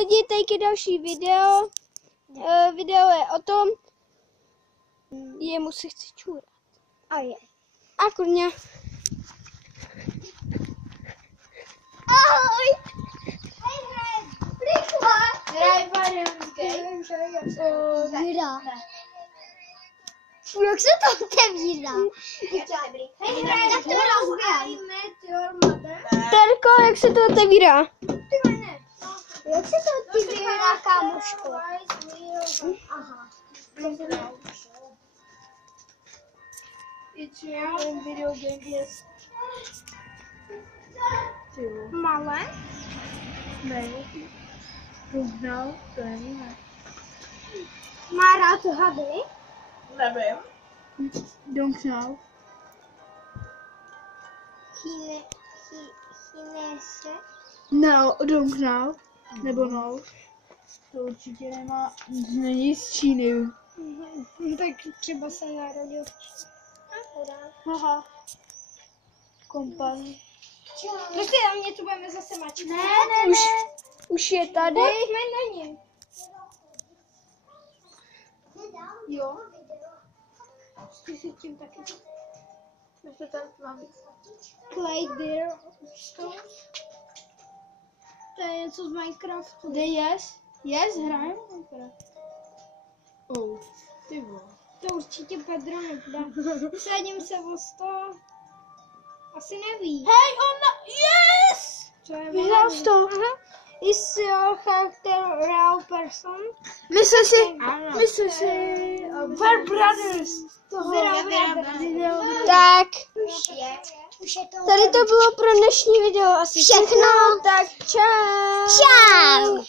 lidi, teď je další video. Video je o tom, jemu se chce čůrat. A je. A kurňa. Ahoj! Vira. Jak se to otevírá? Tak to rozbijeme. Terko, jak se to otevírá? Jak se to otevírá, kámoško? Aha. Video game jest Malé? ne. Uhnal, to nevíme. Má rád hady? Nevím. Domknal. Chinese? No, domknal. Nebo no. To určitě nemá, není z Číny. Tak třeba se narodil. Aha. Kompas. Prostě na mě tu budeme zase mačkat. Ne. Už je tady. Pojďme na ně. Jo. Ty si tím taky. Ještě tady mám. Clay Deer Stones. To je něco z Minecraftu. Kde Yes, hrajeme Minecraft. Oh, ty vole. To určitě Pedro nebude. Sadím se o 100. Asi neví. Hej, yes! Co je Vyhrál jsi to. Is your character real person? Myslí si, Bear Brothers. Tak. Tak, Už je to. tady to bylo pro dnešní video asi Všechno. Tak čau. Čau.